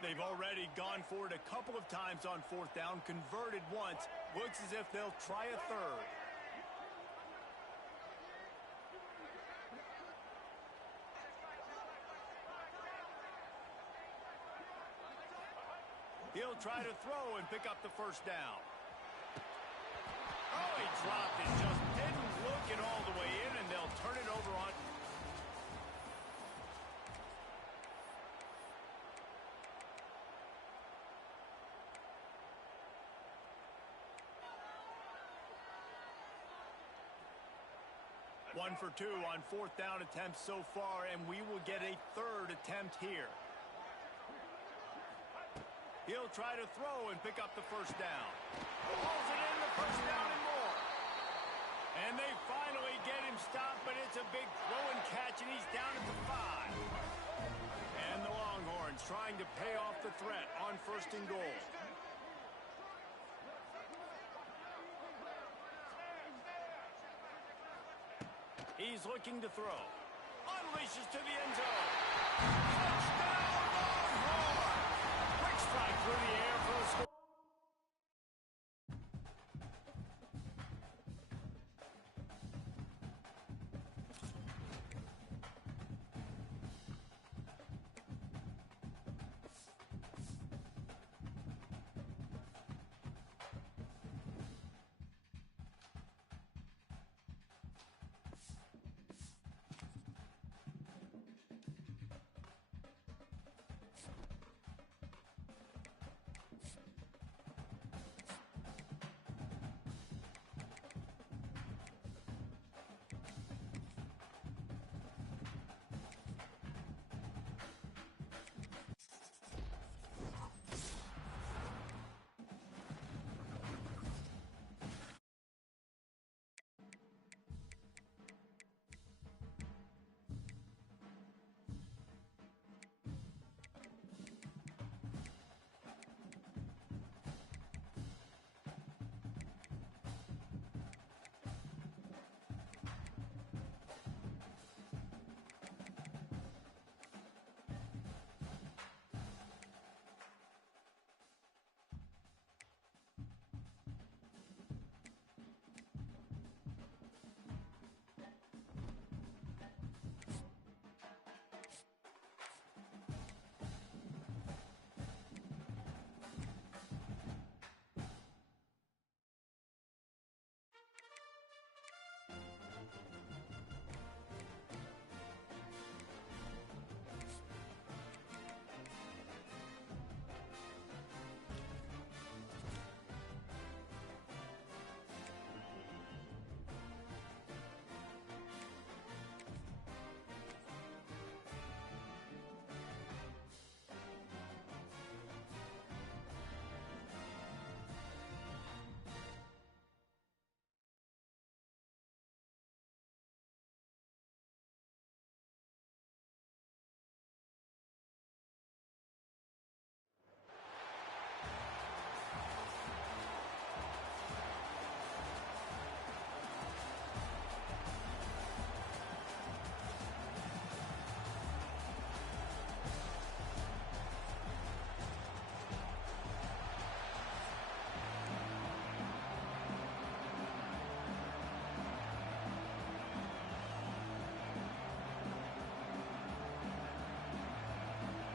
They've already gone for it a couple of times on fourth down, converted once. Looks as if they'll try a third. He'll try to throw and pick up the first down. Oh, he dropped it. Just didn't look it all the way in, and they'll turn it over on. One for two on fourth down attempts so far, and we will get a third attempt here. He'll try to throw and pick up the first down. Pulls it in, the first down and more. And they finally get him stopped, but it's a big throw and catch, and he's down at the 5. And the Longhorns trying to pay off the threat on first and goal. He's looking to throw. Unleashes to the end zone. Touchdown, Longhorns! Quick strike through the air for a score.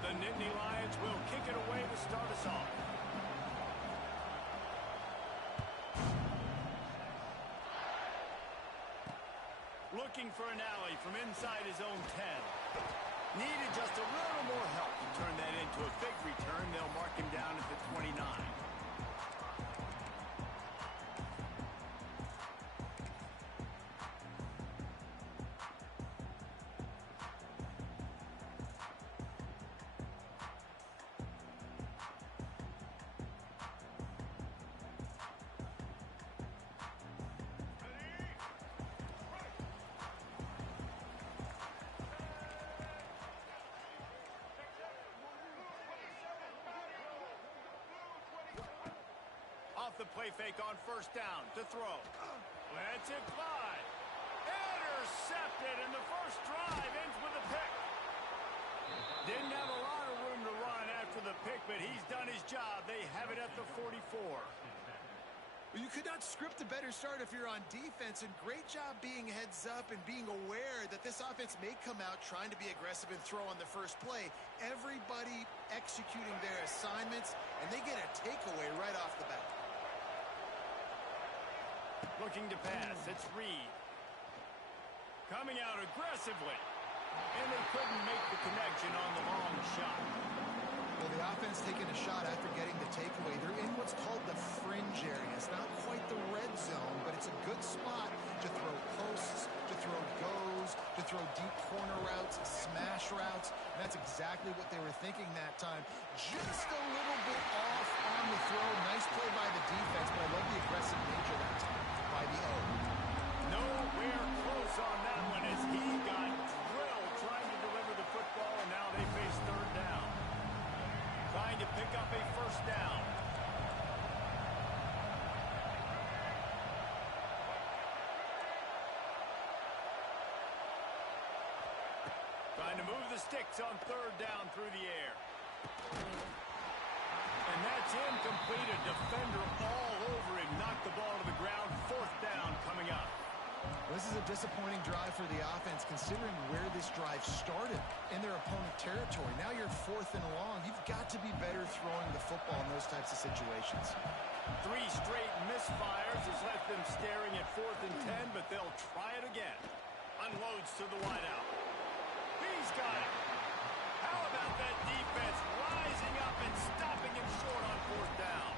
The Nittany Lions will kick it away to start us off. Looking for an alley from inside his own 10. Needed just a little more help to turn that into a big return. They'll mark him down at the 29. Off the play fake on first down to throw. Lets it fly. Intercepted, and the first drive ends with a pick. Didn't have a lot of room to run after the pick but he's done his job. They have it at the 44. Well, you could not script a better start if you're on defense, and great job being heads up and being aware that this offense may come out trying to be aggressive and throw on the first play. Everybody executing their assignments, and they get a takeaway right off the bat. Looking to pass, it's Reed. Coming out aggressively, and they couldn't make the connection on the long shot. Well, the offense taking a shot after getting the takeaway. They're in what's called the fringe area. It's not quite the red zone, but it's a good spot to throw posts, to throw goes, to throw deep corner routes, smash routes. And that's exactly what they were thinking that time. Just a little bit off on the throw. Nice play by the defense, but I love the aggressive nature that time by the O. Nowhere close on that one as he got drilled trying to deliver the football, and now they face third down. Trying to pick up a first down. Trying to move the sticks on third down through the air. And that's incomplete. A defender all over him. Knocked the ball to the ground. Fourth down coming up. This is a disappointing drive for the offense, considering where this drive started in their opponent territory. Now you're fourth and long. You've got to be better throwing the football in those types of situations. 3 straight misfires has left them staring at 4th and 10, but they'll try it again. Unloads to the wideout. He's got it. How about that defense rising up and stopping him short on 4th down?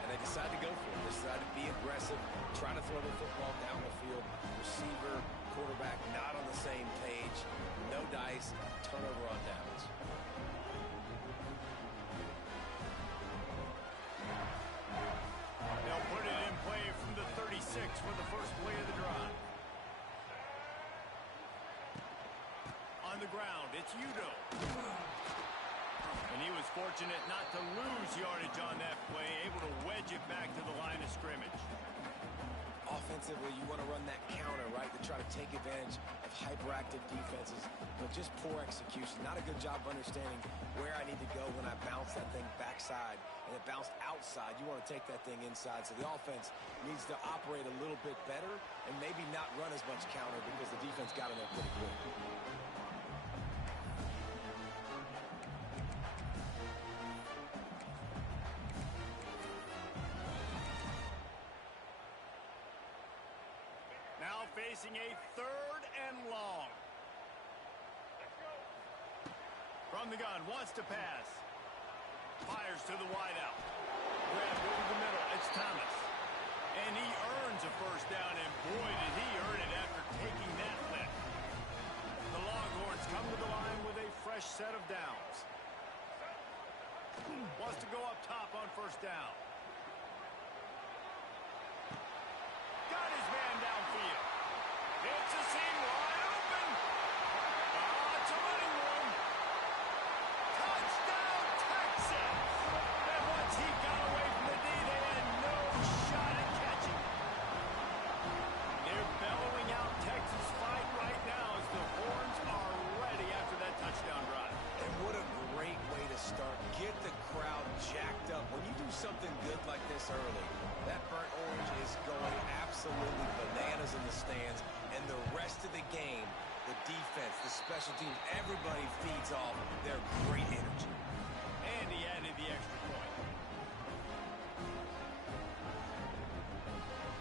And they decide to go for it. They decide to be aggressive, try to throw the football down the field. Receiver, quarterback not on the same page. No dice, turnover on downs. They'll put it in play from the 36 for the first play of the drive. On the ground, it's Udo. And he was fortunate not to lose yardage on that play, able to wedge it back to the line of scrimmage. Offensively, you want to run that counter, right, to try to take advantage of hyperactive defenses, but just poor execution. Not a good job of understanding where I need to go when I bounce that thing backside, and it bounced outside. You want to take that thing inside, so the offense needs to operate a little bit better and maybe not run as much counter because the defense got in there pretty quick. Facing a 3rd and long. From the gun, wants to pass. Fires to the wideout. Grabbed over the middle, it's Thomas. And he earns a first down, and boy, did he earn it after taking that lift. The Longhorns come to the line with a fresh set of downs. Wants to go up top on first down. Got his man downfield. It's a seam wide open. It's a running one. Touchdown, Texas. And once he got away from the D, they had no shot at catching. They're bellowing out Texas fight right now as the horns are ready after that touchdown drive. And what a great way to start. Get the crowd jacked up. When you do something good like this early, that burnt orange is going absolutely bananas in the stands. And the rest of the game, the defense, the special teams, everybody feeds off their great energy. And he added the extra point.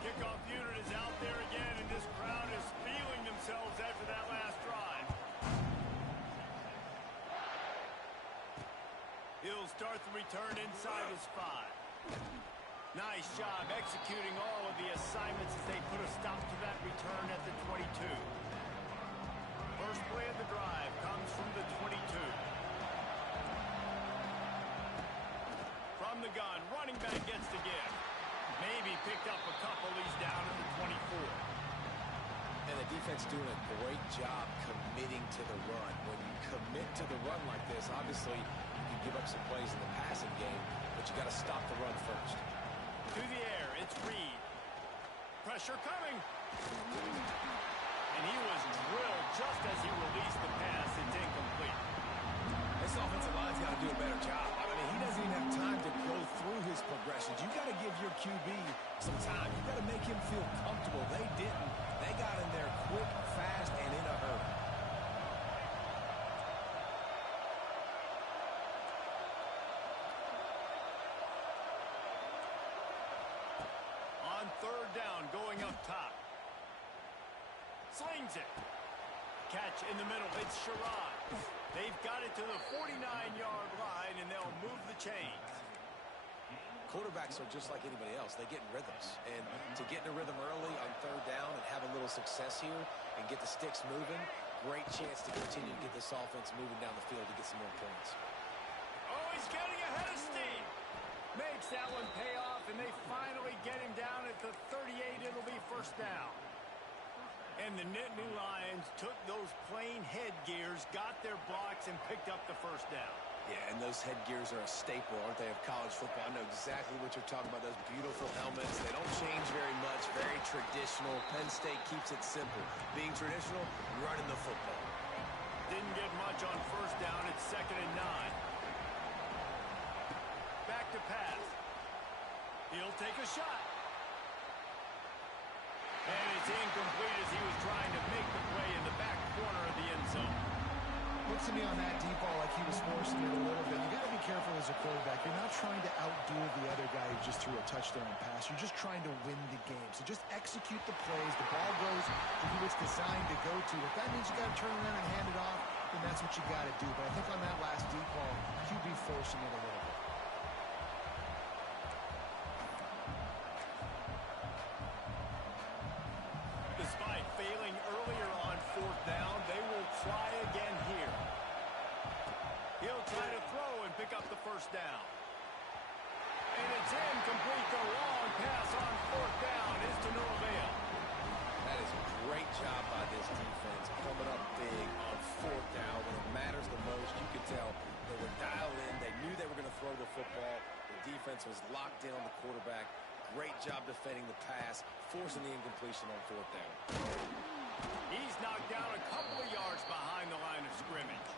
Kickoff unit is out there again, and this crowd is feeling themselves after that last drive. He'll start the return inside his 5. Nice job executing all of the assignments as they put a stop to that return at the 22. First play of the drive comes from the 22. From the gun, running back gets to give. Maybe picked up a couple. He's down at the 24. And the defense doing a great job committing to the run. When you commit to the run like this, obviously you can give up some plays in the passing game, but you got to stop the run first. To the air, it's Reed. Pressure coming. And he was drilled just as he released the pass. It's incomplete. This offensive line's got to do a better job. doesn't even have time to go through his progressions. You got to give your QB some time. You got to make him feel comfortable. They didn't. They got in there quick, fast, and in a hurry. On third down, going up top. Slings it. Catch in the middle. It's Sherrod. They've got it to the 49-yard line, and they'll move the chains. Quarterbacks are just like anybody else. They get in rhythms. And to get in a rhythm early on third down and have a little success here and get the sticks moving, great chance to continue to get this offense moving down the field to get some more points. Oh, he's getting ahead of steam. Makes that one pay off, and they finally get him down at the 38. It'll be first down. And the Nittany Lions took those plain headgears, got their blocks, and picked up the first down. Yeah, and those headgears are a staple, aren't they, of college football? I know exactly what you're talking about, those beautiful helmets. They don't change very much, very traditional. Penn State keeps it simple. Being traditional, running the football. Didn't get much on first down. It's 2nd and 9. Back to pass. He'll take a shot. And it's incomplete as he was trying to make the play in the back corner of the end zone. Looks to me on that deep ball like he was forcing it a little bit. You got to be careful as a quarterback. You're not trying to outduel the other guy who just threw a touchdown pass. You're just trying to win the game. So just execute the plays. The ball goes to who it's designed to go to. If that means you got to turn around and hand it off, then that's what you got to do. But I think on that last deep ball, QB forcing it a little bit. Despite failing earlier on fourth down, they will try again here. He'll try to throw and pick up the first down. And it's incomplete. The long pass on fourth down is to no avail. That is a great job by this defense, coming up big on fourth down. When it matters the most, you could tell they were dialed in. They knew they were going to throw the football. The defense was locked in on the quarterback. Great job defending the pass, forcing the incompletion on fourth down. He's knocked down a couple of yards behind the line of scrimmage.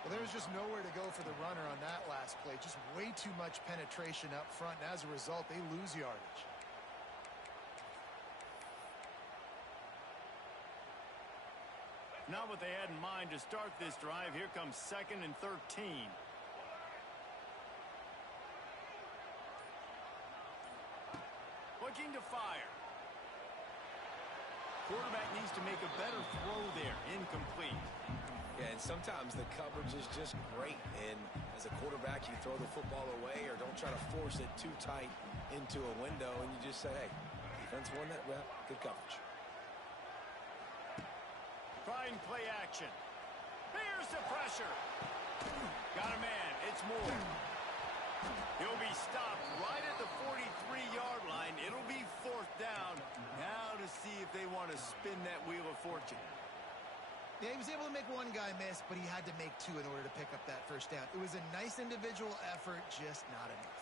Well, there was just nowhere to go for the runner on that last play. Just way too much penetration up front, and as a result, they lose yardage. Not what they had in mind to start this drive. Here comes 2nd and 13. Looking to fire. Quarterback needs to make a better throw there. Incomplete. Yeah, and sometimes the coverage is just great. And as a quarterback, you throw the football away or don't try to force it too tight into a window, and you just say, hey, defense won that rep. Good coverage. Trying play action. Here's the pressure. Got a man. It's Moore. He'll be stopped right at the 43-yard line. It'll be fourth down. Now to see if they want to spin that wheel of fortune. Yeah, he was able to make one guy miss, but he had to make two in order to pick up that first down. It was a nice individual effort, just not enough.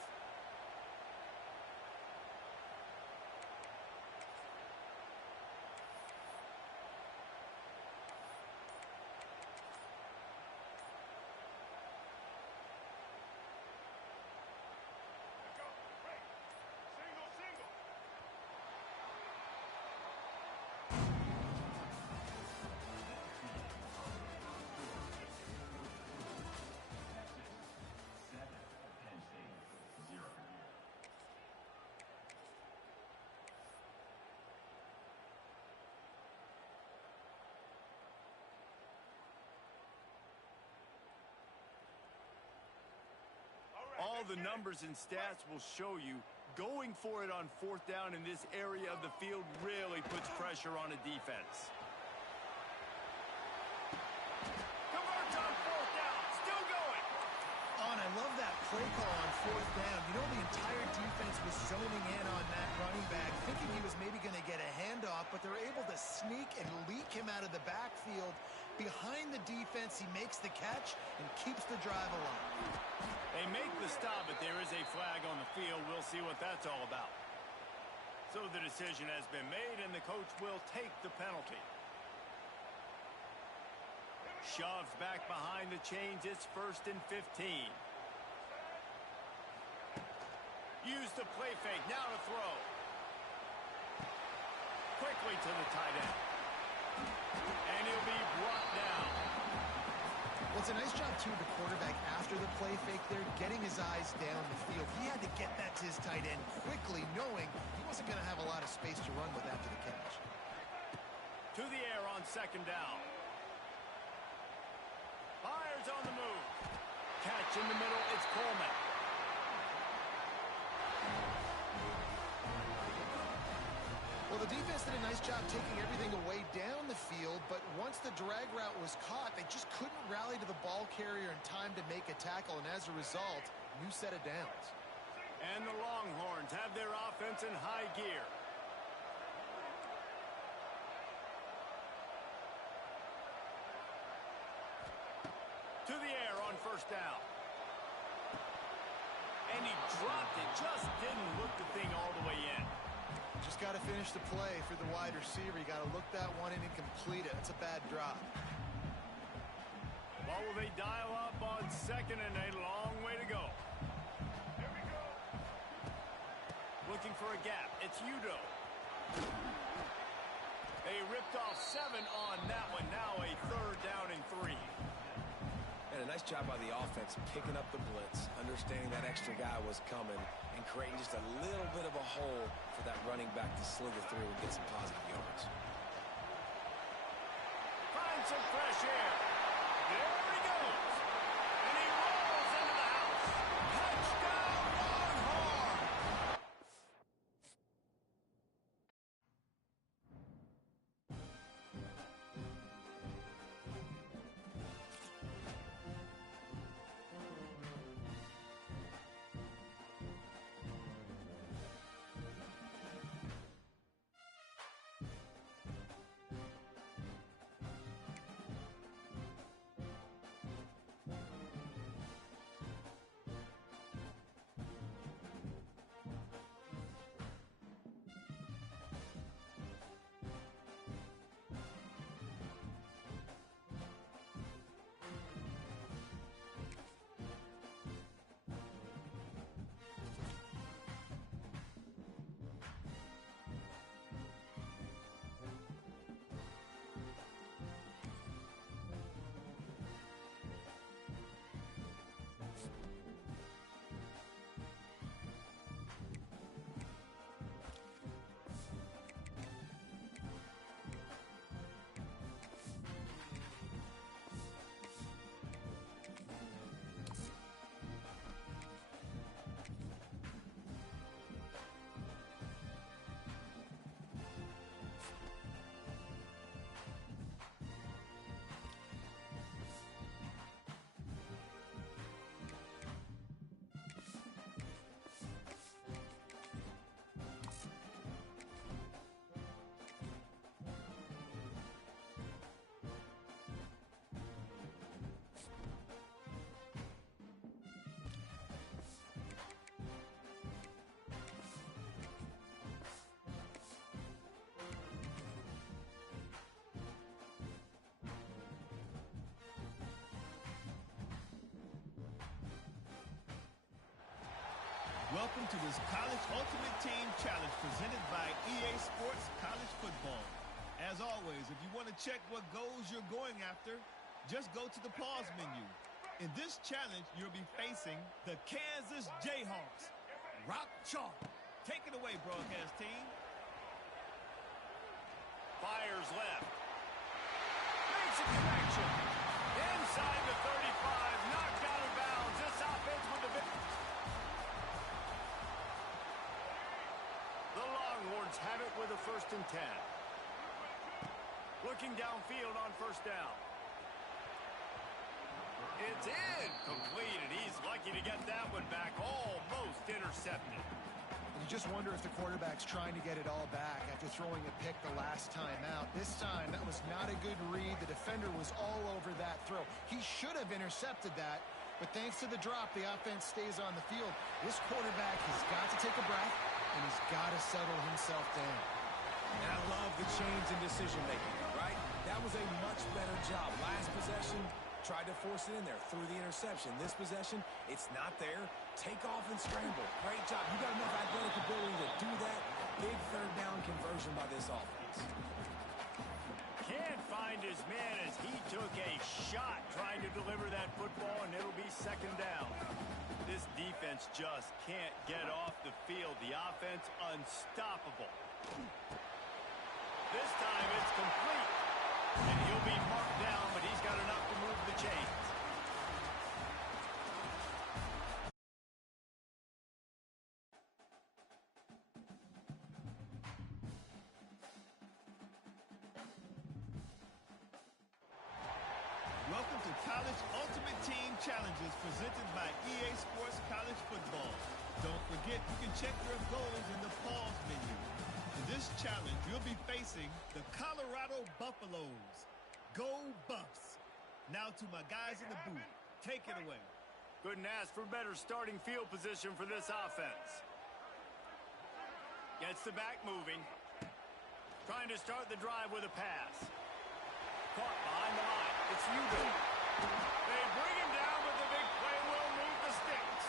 All the numbers and stats will show you going for it on fourth down in this area of the field really puts pressure on a defense. Converts on fourth down. Still going. Oh, and I love that play call on fourth down. You know, the entire defense was zoning in on that running back, thinking he was maybe going to get a handoff, but they're able to sneak and leak him out of the backfield. Behind the defense, he makes the catch and keeps the drive alive. They make the stop, but there is a flag on the field. We'll see what that's all about. So the decision has been made, and the coach will take the penalty. Shoves back behind the chains. It's 1st and 15. Use the play fake. Now to throw. Quickly to the tight end. And he'll be brought down. Well, it's a nice job, too, the quarterback after the play fake there, getting his eyes down the field. He had to get that to his tight end quickly, knowing he wasn't going to have a lot of space to run with after the catch. To the air on second down. Fires on the move. Catch in the middle. It's Coleman. Well, the defense did a nice job taking everything away down the field, but once the drag route was caught, they just couldn't rally to the ball carrier in time to make a tackle, and as a result, new set of downs. And the Longhorns have their offense in high gear. To the air on first down. And he dropped it. Just didn't look the thing all the way in. Just got to finish the play for the wide receiver. You got to look that one in and complete it. That's a bad drop. Well, will they dial up on second and a long way to go? Here we go. Looking for a gap. It's Udo. They ripped off 7 on that one. Now a third down and 3. And a nice job by the offense picking up the blitz, understanding that extra guy was coming, and creating just a little bit of a hole for that running back to slither through and get some positive yards. Find some fresh air. There he goes. And he rolls into the house. Touchdown, Longhorn! Welcome to this College Ultimate Team Challenge presented by EA Sports College Football. As always, if you want to check what goals you're going after, just go to the pause menu. In this challenge, you'll be facing the Kansas Jayhawks. Rock chalk. Take it away, broadcast team. Fires left. Makes a connection. Inside the 35. Knocked out of bounds. This offense with the big. The Longhorns have it with a 1st and 10. Looking downfield on first down. It's in. Completed. He's lucky to get that one back. Almost intercepted. You just wonder if the quarterback's trying to get it all back after throwing a pick the last time out. This time, that was not a good read. The defender was all over that throw. He should have intercepted that, but thanks to the drop, the offense stays on the field. This quarterback has got to take a breath, and he's got to settle himself down. And I love the change in decision-making, right? That was a much better job. Last possession, Tried to force it in there through the interception. This possession, it's not there. Take off and scramble. Great job. You got enough athletic ability to do that. Big third down conversion by this offense. Can't find his man as he took a shot trying to deliver that football, and it'll be second down. This defense just can't get off the field. The offense unstoppable. This time it's complete. And he'll be marked down, but he's got enough to move the chains. Welcome to College Ultimate Team Challenges presented by EA Sports College Football. Don't forget, you can check your goals in the pause menu. In this challenge, you'll be facing the Colorado Buffaloes. Go Buffs! Now to my guys in the booth. Take it away. Couldn't ask for better starting field position for this offense. Gets the back moving. Trying to start the drive with a pass. Caught behind the line. It's Hugo. They bring him down, but the big play will move the sticks.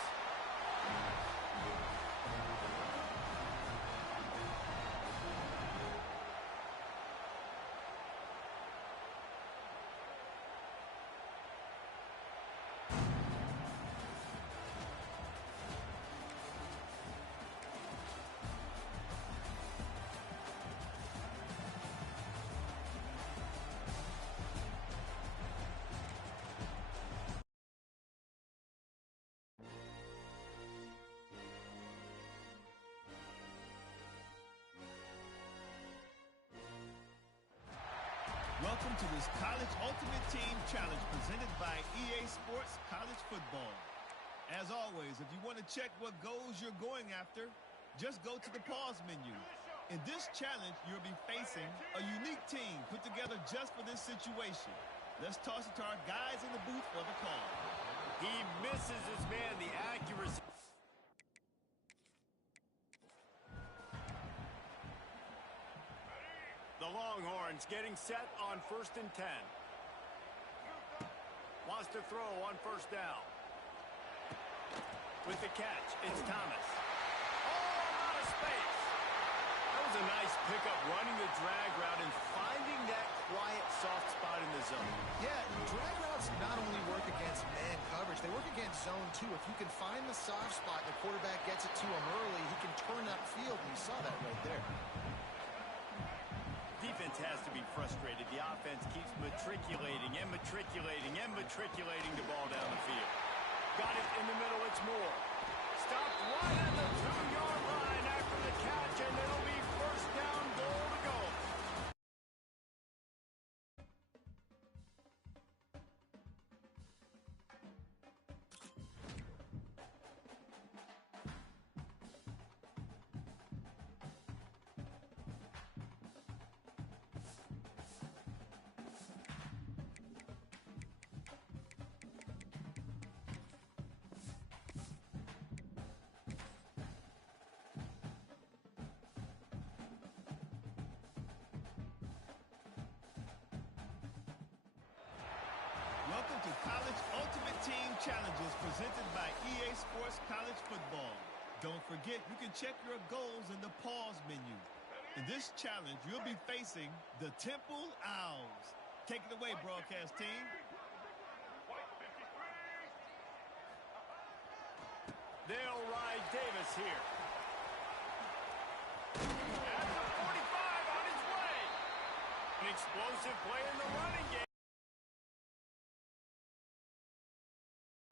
Welcome to this College Ultimate Team Challenge presented by EA Sports College Football. As always, if you want to check what goals you're going after, just go to the pause menu. In this challenge, you'll be facing a unique team put together just for this situation. Let's toss it to our guys in the booth for the call. He misses his man, the accuracy. The Longhorns getting set on 1st and 10. Wants to throw on first down. With the catch, it's Thomas. Oh, out of space. That was a nice pickup, running the drag route and finding that quiet, soft spot in the zone. Yeah, drag routes not only work against man coverage, they work against zone too. If you can find the soft spot, the quarterback gets it to him early, he can turn that field, and you saw that right there. Defense has to be frustrated. The offense keeps matriculating and matriculating and matriculating the ball down the field. Got it in the middle, it's Moore. Stopped right at the 2-yard line after the catch, and it'll be first down, goal to go. Welcome to College Ultimate Team Challenges presented by EA Sports College Football. Don't forget, you can check your goals in the pause menu. In this challenge, you'll be facing the Temple Owls. Take it away, broadcast team. They'll ride Davis here. At the 45 on his way. An explosive play in the running game.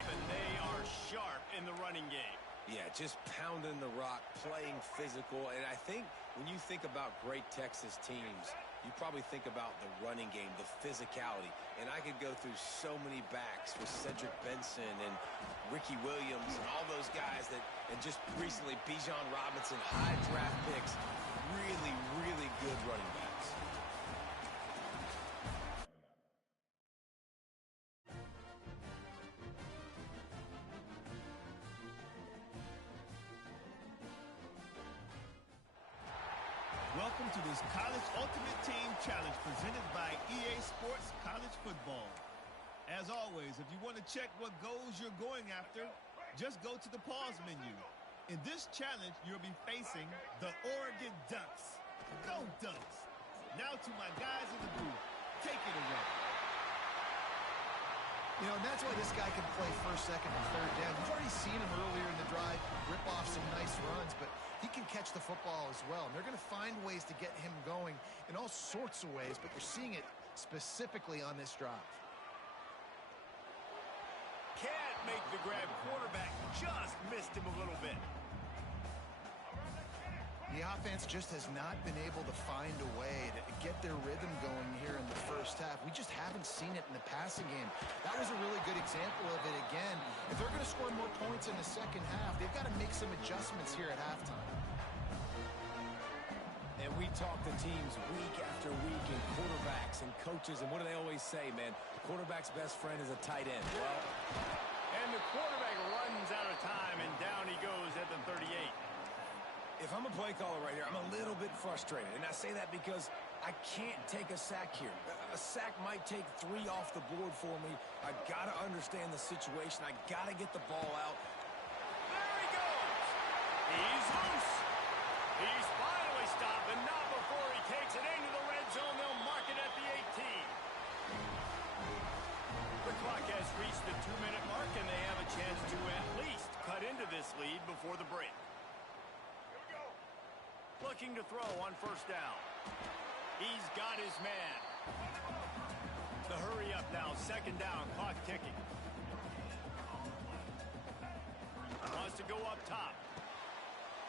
And they are sharp in the running game. Yeah, just pounding the rock, playing physical. And I think when you think about great Texas teams, you probably think about the running game, the physicality. And I could go through so many backs with Cedric Benson and Ricky Williams and all those guys that, and just recently Bijan Robinson, high draft picks, really, really good running backs. Welcome to this College Ultimate Team Challenge presented by EA Sports College Football. As always, if you want to check what goals you're going after, just go to the pause menu. In this challenge, you'll be facing the Oregon Ducks. Go Ducks! Now to my guys in the booth. Take it away. You know, and that's why this guy can play first, second, and third down. You've already seen him earlier in the drive rip off some nice runs, but he can catch the football as well. And they're going to find ways to get him going in all sorts of ways, but you're seeing it specifically on this drive. Can't make the grab. Quarterback just missed him a little bit. The offense just has not been able to find a way to get their rhythm going here in the first half. We just haven't seen it in the passing game. That was a really good example of it again. If they're going to score more points in the second half, they've got to make some adjustments here at halftime. And we talk to teams week after week, and quarterbacks and coaches, and what do they always say, man? Quarterback's best friend is a tight end. Well, and the quarterback runs out of time, and down he goes at the 38. if I'm a play caller right here, I'm a little bit frustrated. And I say that because I can't take a sack here. A sack might take 3 off the board for me. I've got to understand the situation. I've got to get the ball out. There he goes. He's loose. He's finally stopped, and not before he takes it into the red zone. They'll mark it at the 18. The clock has reached the 2-minute mark, and they have a chance to at least cut into this lead before the break. Looking to throw on first down. He's got his man. The hurry up now, second down, clock ticking. Wants to go up top.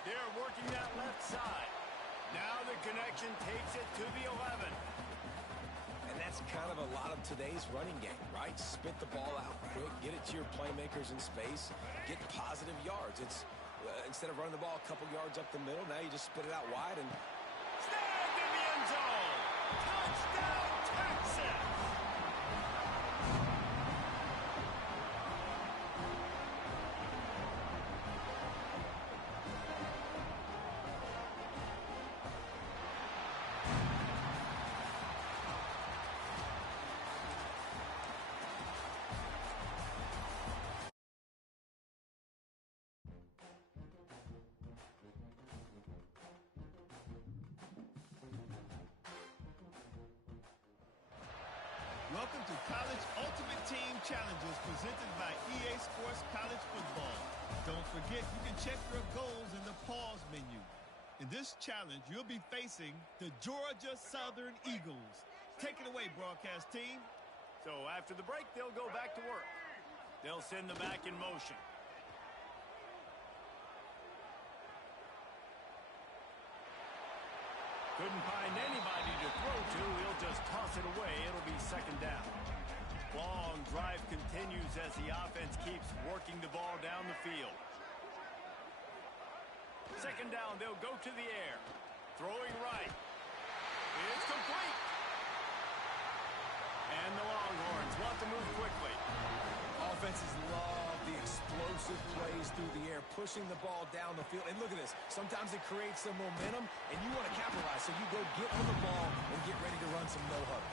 They're working that left side. Now the connection takes it to the 11. And that's kind of a lot of today's running game, right? Spit the ball out quick, get it to your playmakers in space, get positive yards. It's instead of running the ball a couple yards up the middle, now you just spit it out wide and snagged in the end zone. Touchdown, Texas! Welcome to College Ultimate Team Challenges presented by EA Sports College Football. Don't forget you can check your goals in the pause menu. In this challenge, you'll be facing the Georgia Southern Eagles. Take it away, broadcast team. So after the break, they'll go back to work. They'll send the back in motion. Couldn't find anybody to throw to. He'll just toss it away. It'll be second down. Long drive continues as the offense keeps working the ball down the field. Second down, they'll go to the air. Throwing right. It's complete. And the Longhorns want to move quickly. offenses love the explosive plays through the air, pushing the ball down the field. And look at this. Sometimes it creates some momentum, and you want to capitalize. So you go get on the ball and get ready to run some no-huddle.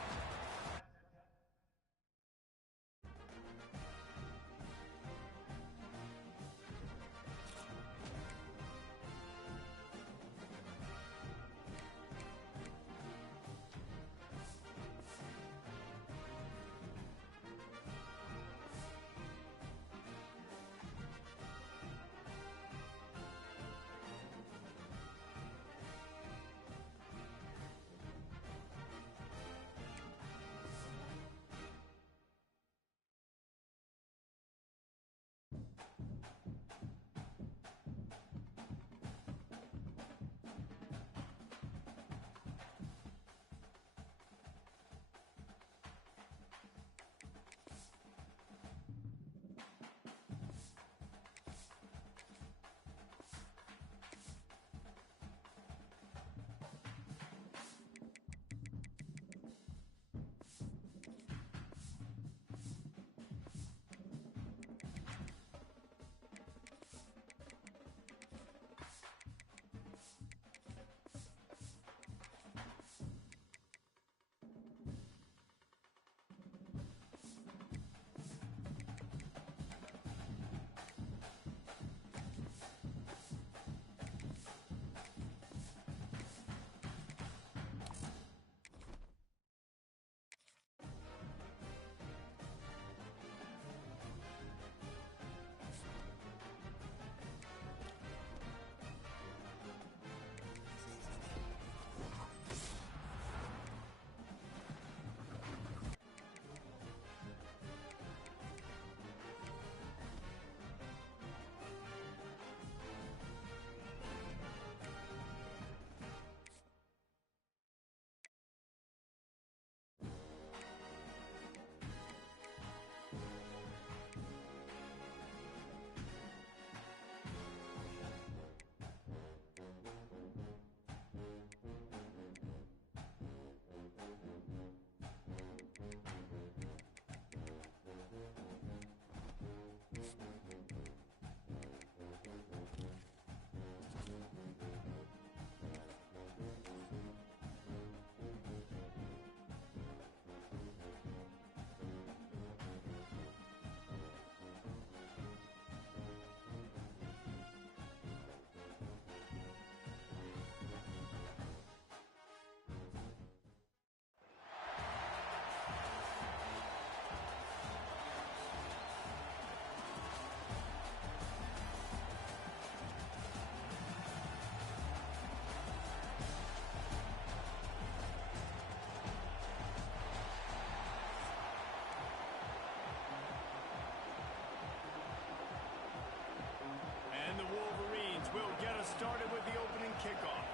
kickoff.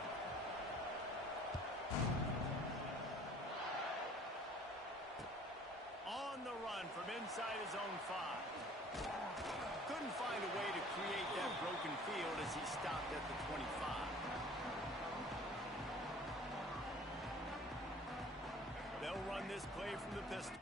On the run from inside his own 5. Couldn't find a way to create that broken field as he stopped at the 25. They'll run this play from the pistol.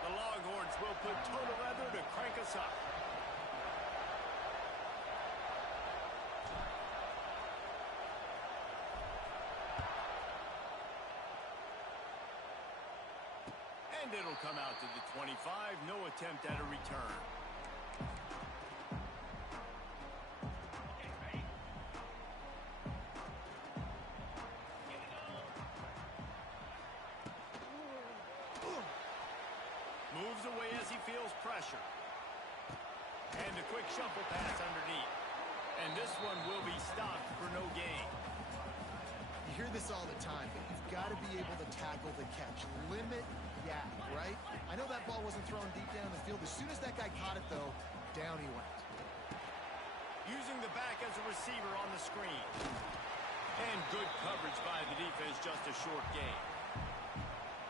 The Longhorns will put total leather to crank us up. And it'll come out to the 25. No attempt at a return. Moves away as he feels pressure. And a quick shuffle pass underneath. And this one will be stopped for no gain. You hear this all the time, but you've got to be able to tackle the catch. Limit yak, right? I know that ball wasn't thrown deep down the field. As soon as that guy caught it, though, down he went. Using the back as a receiver on the screen. And good coverage by the defense, just a short gain.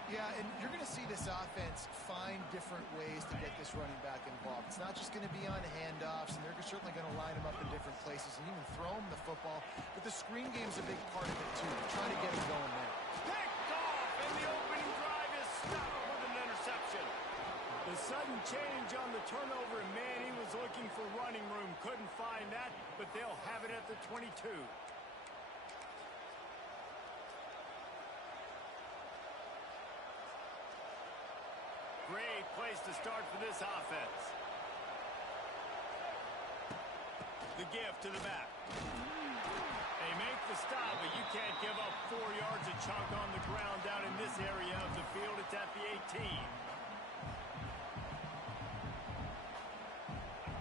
Yeah, and you're going to see this offense find different ways to get this running back involved. It's not just going to be on handoffs, and they're certainly going to line him up in different places and even throw him the football. But the screen game's a big part of it, too. Trying to get him going there. Picked off, and the opening drive is stopped with an interception. The sudden change on the turnover, and man, he was looking for running room. Couldn't find that, but they'll have it at the 22. Great place to start for this offense. The give to the back. They make the stop, but you can't give up 4 yards a chunk on the ground down in this area of the field. It's at the 18.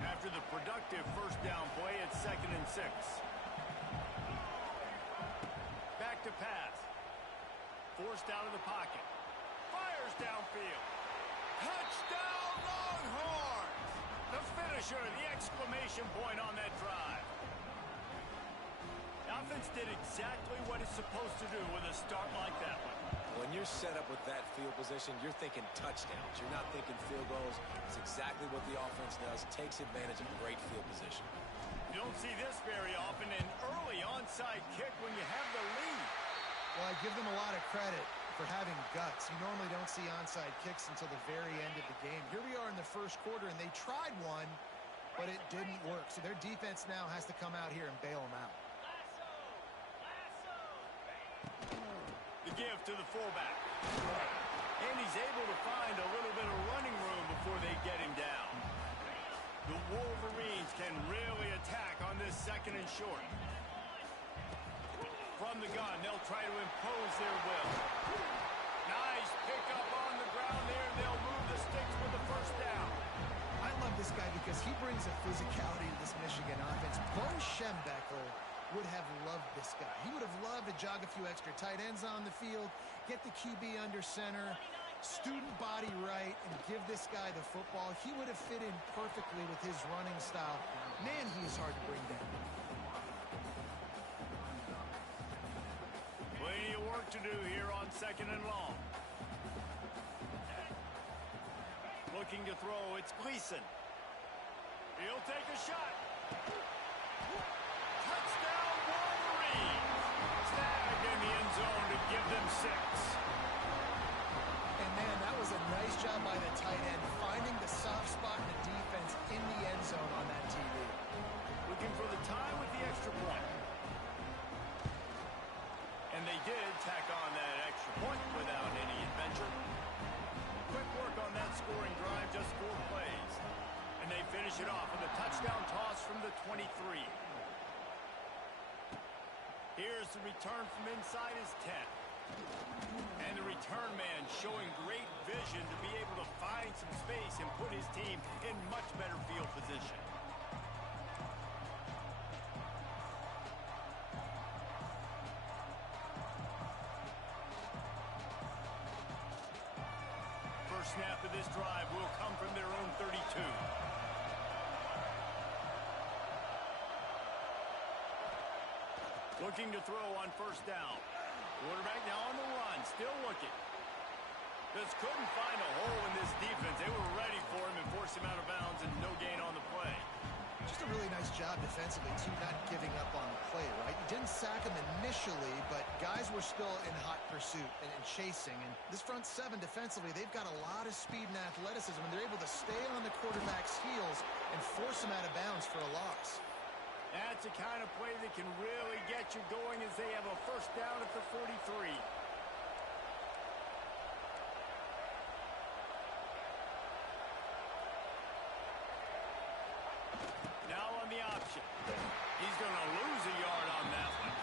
After the productive first down play, it's 2nd and 6. Back to pass. Forced out of the pocket. Fires downfield. Touchdown, Longhorns! The finisher, the exclamation point on that drive. The offense did exactly what it's supposed to do with a start like that one. When you're set up with that field position, you're thinking touchdowns. You're not thinking field goals. It's exactly what the offense does. Takes advantage of great field position. You don't see this very often, an early onside kick when you have the lead. Well, I give them a lot of credit for having guts. You normally don't see onside kicks until the very end of the game. Here we are in the first quarter, and they tried one, but it didn't work. So their defense now has to come out here and bail them out. The give to the fullback. And he's able to find a little bit of running room before they get him down. The Wolverines can really attack on this 2nd and short. From the gun, they'll try to impose their will. Nice pickup on the ground there. They'll move the sticks with the first down. I love this guy because he brings a physicality to this Michigan offense. Bo Schembechler would have loved this guy. He would have loved to jog a few extra tight ends on the field, get the QB under center, student body right, and give this guy the football. He would have fit in perfectly with his running style. Man, he is hard to bring down. Plenty of work to do here on 2nd and long. Looking to throw, it's Gleason. He'll take a shot. Touchdown, Wolverines! Snagged in the end zone to give them 6. And man, that was a nice job by the tight end, finding the soft spot in the defense in the end zone on that TV. Looking for the tie with the extra point. And they did tack on that extra point without any adventure. Quick work on that scoring drive, just 4 plays. And they finish it off with a touchdown toss from the 23. Here's the return from inside his 10. And the return man showing great vision to be able to find some space and put his team in much better field position. First snap of this drive will come from their own 32. Looking to throw on first down. Quarterback now on the run, still looking. Just couldn't find a hole in this defense. They were ready for him and forced him out of bounds and no gain on the play. Just a really nice job defensively, too, not giving up on the play, right? You didn't sack him initially, but guys were still in hot pursuit and chasing. And this front 7 defensively, they've got a lot of speed and athleticism, and they're able to stay on the quarterback's heels and force him out of bounds for a loss. That's the kind of play that can really get you going as they have a first down at the 43. Now on the option. He's going to lose a yard on that one.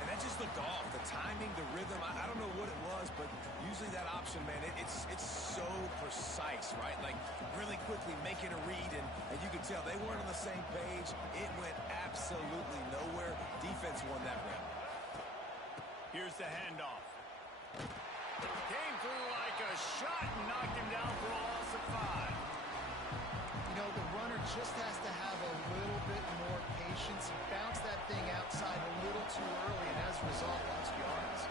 And that just looked off. The timing, the rhythm, I don't know what it was, but usually that option, man, it's so precise, right? Like really quickly making a read, and you could tell they weren't on the same page. It went absolutely nowhere. Defense won that round. Here's the handoff. Came through like a shot and knocked him down for a loss of 5. You know, the runner just has to have a little bit more patience. He bounced that thing outside a little too early, and as a result, lost yards.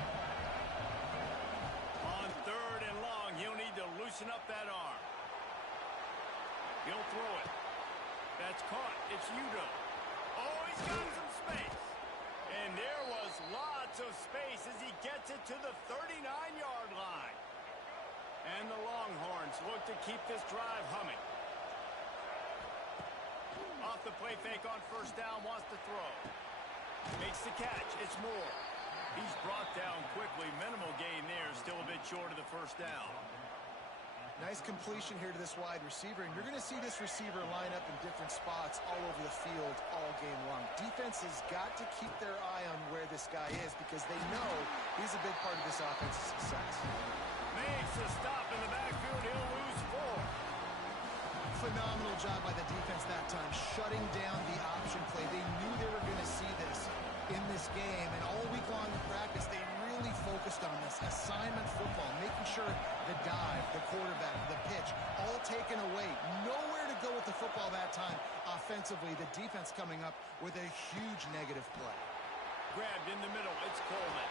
On 3rd and long, he'll need to loosen up that arm. He'll throw it. That's caught. It's Udo. Oh, he's got some space. And there was lots of space as he gets it to the 39-yard line. And the Longhorns look to keep this drive humming. Off the play fake on first down, wants to throw. Makes the catch. It's Moore. He's brought down quickly. Minimal gain there. Still a bit short of the first down. Nice completion here to this wide receiver, and you're going to see this receiver line up in different spots all over the field all game long. Defense has got to keep their eye on where this guy is because they know he's a big part of this offense's success. Makes a stop in the backfield. He'll lose 4. Phenomenal job by the defense that time, shutting down the option play. They knew they were going to see this in this game, and all week long in practice, they really focused on this assignment football, making sure the dive, the quarterback, the pitch, all taken away. Nowhere to go with the football that time. Offensively, the defense coming up with a huge negative play. Grabbed in the middle. It's Coleman.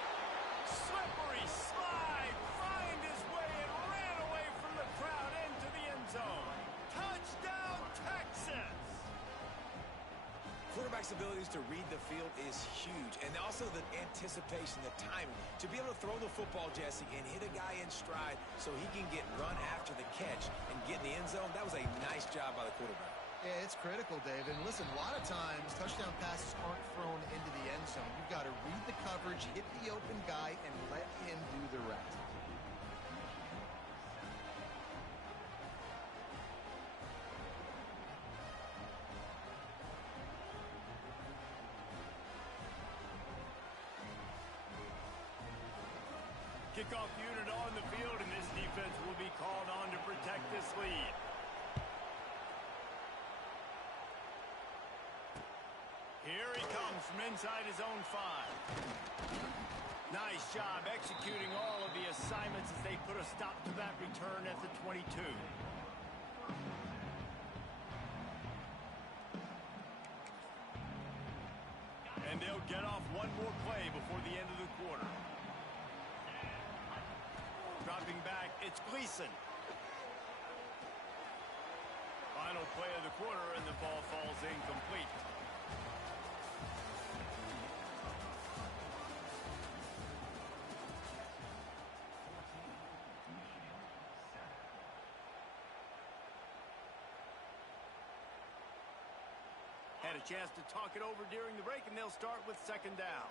Slippery slide. Find his way and ran away from the crowd into the end zone. Touchdown, Texas! Quarterback's abilities to read the field is huge, and also the anticipation, the timing. To be able to throw the football, Jesse, and hit a guy in stride so he can get run after the catch and get in the end zone, that was a nice job by the quarterback. Yeah, it's critical, Dave. And listen, a lot of times, touchdown passes aren't thrown into the end zone. You've got to read the coverage, hit the open guy, and let him do the rest. Kickoff unit on the field, and this defense will be called on to protect this lead. Here he comes from inside his own 5. Nice job executing all of the assignments as they put a stop to that return at the 22. And they'll get off one more play before the end of the quarter. Dropping back, it's Gleason. Final play of the quarter, and the ball falls incomplete. Had a chance to talk it over during the break, and they'll start with second down.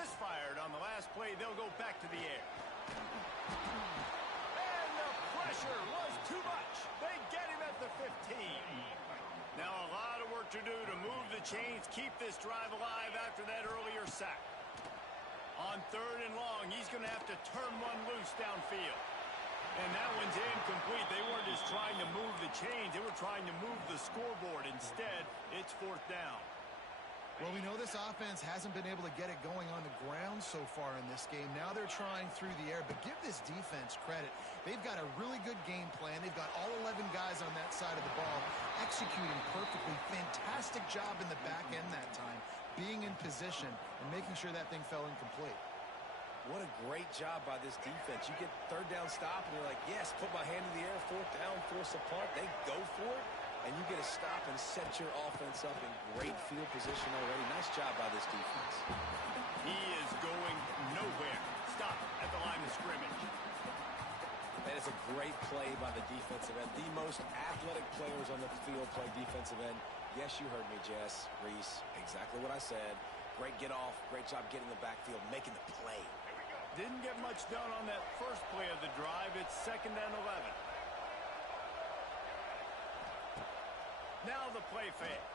Misfired on the last play. They'll go back to the air. And the pressure was too much. They get him at the 15. Now a lot of work to do to move the chains, keep this drive alive after that earlier sack. On third and long, he's going to have to turn one loose downfield. And that one's incomplete. They weren't just trying to move the chains. They were trying to move the scoreboard. Instead, it's fourth down. Well, we know this offense hasn't been able to get it going on the ground so far in this game. Now they're trying through the air, but give this defense credit. They've got a really good game plan. They've got all 11 guys on that side of the ball executing perfectly. Fantastic job in the back end that time, being in position and making sure that thing fell incomplete. What a great job by this defense. You get third down stop, and you're like, yes, put my hand in the air, fourth down, force a punt. They go for it, and you get a stop and set your offense up in great field position already. Nice job by this defense. He is going nowhere. Stop at the line of scrimmage. That is a great play by the defensive end. The most athletic players on the field play defensive end. Yes, you heard me, Jess, Reese. Exactly what I said. Great get off. Great job getting the backfield, making the play. Didn't get much done on that first play of the drive. It's second and 11. Now the play fake.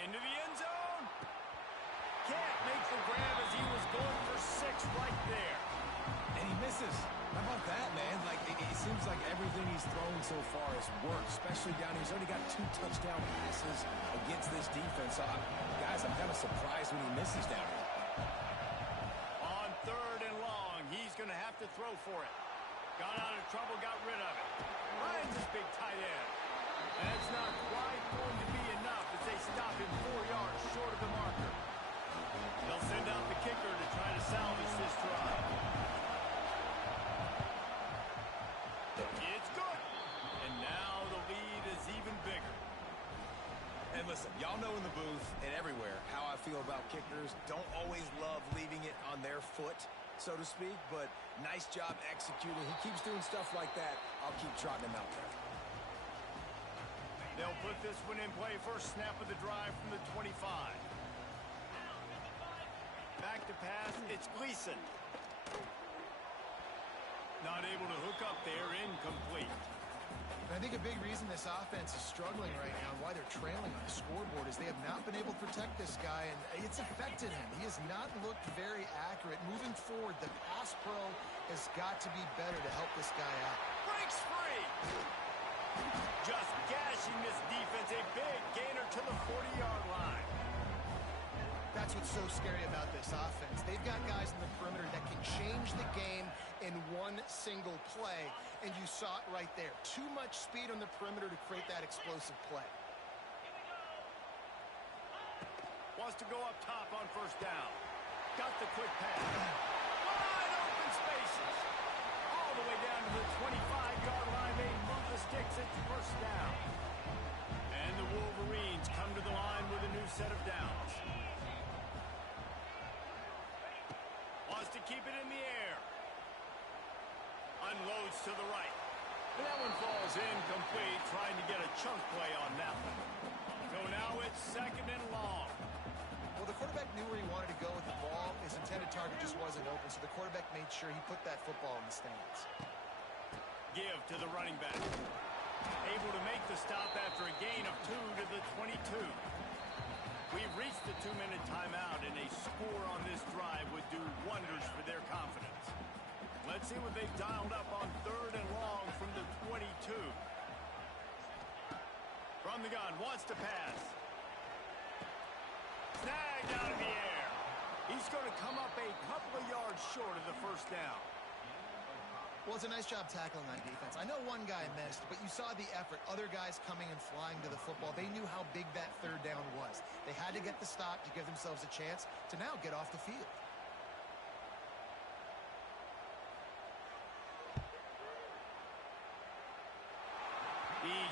Into the end zone. Can't make the grab as he was going for 6 right there. And he misses. How about that, man? Like, it seems like everything he's thrown so far has worked, especially down here. He's already got 2 touchdown passes against this defense. So, guys, I'm kind of surprised when he misses down here. On third and long, he's going to have to throw for it. Got out of trouble, got rid of it. Finds his big tight end. And it's not quite going to be enough as they stop him 4 yards short of the marker. They'll send out the kicker to try to salvage this drive. It's good. And now the lead is even bigger. And listen, y'all know in the booth and everywhere how I feel about kickers. Don't always love leaving it on their foot, so to speak, but nice job executing. He keeps doing stuff like that. I'll keep trotting him out there. They'll put this one in play. First snap of the drive from the 25. Back to pass. It's Gleason. Not able to hook up there. Incomplete. And I think a big reason this offense is struggling right now and why they're trailing on the scoreboard is they have not been able to protect this guy, and it's affected him. He has not looked very accurate. Moving forward, the pass pro has got to be better to help this guy out. Breaks free. Just gashing this defense. A big gainer to the 40-yard line. That's what's so scary about this offense. They've got guys in the perimeter that can change the game in one single play, and you saw it right there. Too much speed on the perimeter to create that explosive play. Wants to go up top on first down. Got the quick pass. Wide open spaces. All the way down to the 25-yard line. They move the sticks. It's first down. And the Wolverines come to the line with a new set of downs. Wants to keep it in the air. Unloads to the right. And that one falls incomplete, trying to get a chunk play on that one. So now it's second and long. Well, the quarterback knew where he wanted to go with the ball. His intended target just wasn't open, so the quarterback made sure he put that football in the stands. Give to the running back. Able to make the stop after a gain of 2 to the 22. We've reached the 2-minute timeout, and a score on this drive would do wonders for their confidence. Let's see what they've dialed up on third and long from the 22. From the gun, wants to pass. Snagged out of the air. He's going to come up a couple of yards short of the first down. Well, it's a nice job tackling on defense. I know one guy missed, but you saw the effort. Other guys coming and flying to the football. They knew how big that third down was. They had to get the stop to give themselves a chance to now get off the field.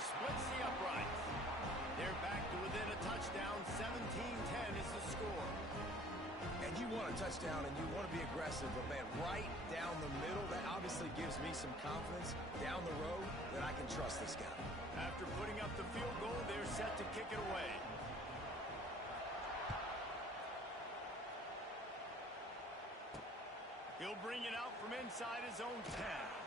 splits the uprights. They're back to within a touchdown. 17-10 is the score. And you want a touchdown and you want to be aggressive, but man, right down the middle, that obviously gives me some confidence down the road that I can trust this guy. After putting up the field goal, they're set to kick it away. He'll bring it out from inside his own 10.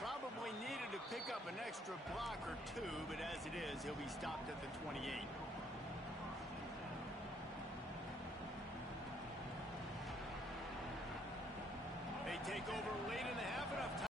Probably needed to pick up an extra block or two, but as it is, he'll be stopped at the 28. They take over late